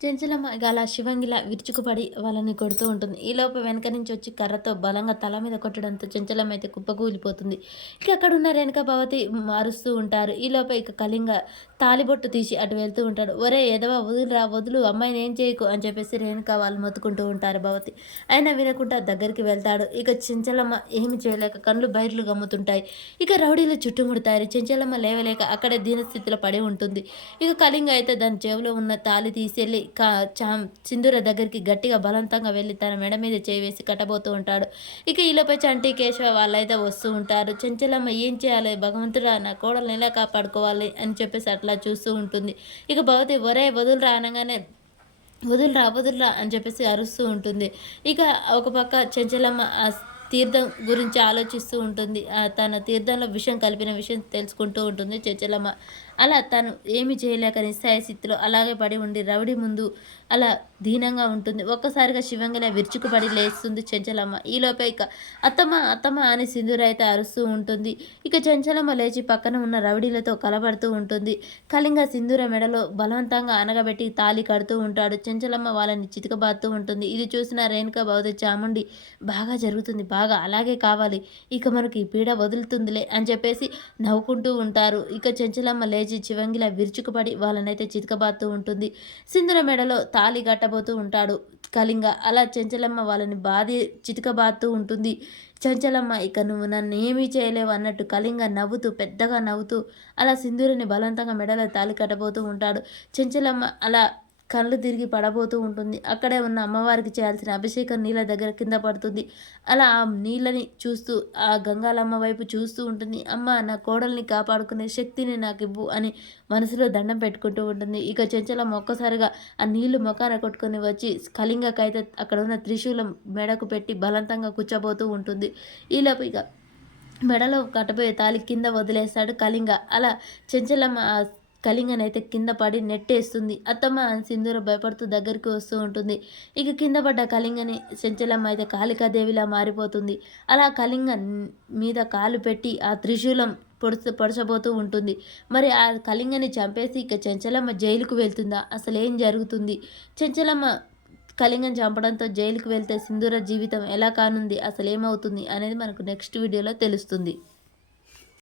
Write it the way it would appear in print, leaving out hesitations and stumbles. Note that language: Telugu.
చెంచలమ్మ ఇక అలా శివంగిలా విరుచుకుపడి వాళ్ళని కొడుతూ ఉంటుంది. ఈలోపు వెనక నుంచి వచ్చి కర్రతో బలంగా తల మీద కొట్టడంతో చెంచలమ్మ అయితే కుప్పకూలిపోతుంది. ఇక అక్కడున్న రేణుకా భవతి అరుస్తూ ఉంటారు. ఈలోపే ఇక కళింగ తాళిబొట్టు తీసి అటు వెళ్తూ ఉంటాడు. "ఒరేయ్ ఎదవ వదులురా వదులు అమ్మాయిని ఏం చేయకు" అని చెప్పేసి రేణుక వాళ్ళు మొత్తుకుంటూ ఉంటారు భవతి. అయినా వినకుండా దగ్గరికి వెళ్తాడు. ఇక చెంచలమ్మ ఏమి చేయలేక కళ్ళు బైర్లు గమ్ముతుంటాయి. ఇక రౌడీలు చుట్టుముడతారు. చెంచలమ్మ లేవలేక అక్కడే దీనస్థితిలో పడి ఉంటుంది. ఇక కళింగ అయితే దాని జేబులో ఉన్న తాళి తీసెళ్ళి సింధూర దగ్గరికి గట్టిగా బలవంతంగా వెళ్ళి తన మెడ మీద చేయి వేసి కట్టబోతూ ఉంటాడు. ఇక ఈలోపే చంటి కేశవ వాళ్ళైతే వస్తూ ఉంటారు. చెంచలమ్మ ఏం చేయాలి భగవంతుడా నా కోడల్ని ఎలా కాపాడుకోవాలి అని చెప్పేసి అట్లా చూస్తూ ఉంటుంది. ఇక భవతి ఒరే వదులురా అనగానే వదులురా వదులురా అని చెప్పేసి అరుస్తూ ఉంటుంది. ఇక ఒక పక్క చెంచలమ్మ తీర్థం గురించి ఆలోచిస్తూ ఉంటుంది. తన తీర్థంలో విషం కలిపిన విషయం తెలుసుకుంటూ ఉంటుంది చెంచలమ్మ. అలా తను ఏమి చేయలేక నిస్సహాయ స్థితిలో అలాగే పడి ఉండి రౌడీ ముందు అలా దీనంగా ఉంటుంది. ఒక్కసారిగా శివంగిలా విరుచుకుపడి లేస్తుంది చెంచలమ్మ. ఈలోపే ఇక అత్తమ్మ అత్తమ్మ అని సింధూర అయితే అరుస్తూ ఉంటుంది. ఇక చెంచలమ్మ లేచి పక్కన ఉన్న రౌడీలతో కలబడుతూ ఉంటుంది. కళింగ సింధూర మెడలో బలవంతంగా అనగబెట్టి తాళి కడుతూ ఉంటాడు. చెంచలమ్మ వాళ్ళని చితకబాదుతూ ఉంటుంది. ఇది చూసిన రేణుకా భవతి చాముండి బాగా జరుగుతుంది బాగా అలాగే కావాలి ఇక మనకి ఈ పీడ వదులుతుందిలే అని చెప్పేసి నవ్వుకుంటూ ఉంటారు. ఇక చెంచలమ్మ లేచి చివంగిలా విరుచుకుపడి వాళ్ళనైతే చితకబాదుతూ ఉంటుంది. సింధుర మెడలో తాళి కట్టబోతూ ఉంటాడు కళింగ. అలా చెంచలమ్మ వాళ్ళని బాధి చితకబాదుతూ ఉంటుంది. చెంచలమ్మ ఇక నువ్వు నన్ను ఏమీ చేయలేవు అన్నట్టు కళింగ నవ్వుతూ పెద్దగా నవ్వుతూ అలా సింధూరిని బలవంతంగా మెడలో తాళి కట్టబోతూ ఉంటాడు. చెంచలమ్మ అలా కళ్ళు తిరిగి పడబోతూ ఉంటుంది. అక్కడే ఉన్న అమ్మవారికి చేయాల్సిన అభిషేకం నీళ్ళ దగ్గర కింద పడుతుంది. అలా ఆ నీళ్ళని చూస్తూ ఆ గంగాలమ్మ వైపు చూస్తూ ఉంటుంది. "అమ్మ నా కోడల్ని కాపాడుకునే శక్తిని నాకు ఇవ్వు" అని మనసులో దండం పెట్టుకుంటూ ఉంటుంది. ఇక చెంచలమ్మ ఒక్కసారిగా ఆ నీళ్లు మొఖాన కొట్టుకొని వచ్చి కళింగకైతే అక్కడ ఉన్న త్రిశూలం మెడకు పెట్టి బలవంతంగా కూర్చోబోతూ ఉంటుంది. ఈలోపు ఇక మెడలో కట్టబోయే తాళి కింద వదిలేస్తాడు కళింగ. అలా చెంచలమ్మ కళింగనైతే కింద పడి నెట్టేస్తుంది. అత్తమ్మ అని సింధూర భయపడుతూ దగ్గరికి వస్తూ ఉంటుంది. ఇక కింద పడ్డ కళింగని చెంచలమ్మ అయితే కాళికాదేవిలా మారిపోతుంది. అలా కళింగ మీద కాలు పెట్టి ఆ త్రిశూలం పొడచబోతూ ఉంటుంది. మరి ఆ కళింగని చంపేసి ఇక చెంచలమ్మ జైలుకు వెళ్తుందా? అసలు ఏం జరుగుతుంది? చెంచలమ్మ కళింగని చంపడంతో జైలుకు వెళ్తే సింధూర జీవితం ఎలా కానుంది? అసలు ఏమవుతుంది అనేది మనకు నెక్స్ట్ వీడియోలో తెలుస్తుంది.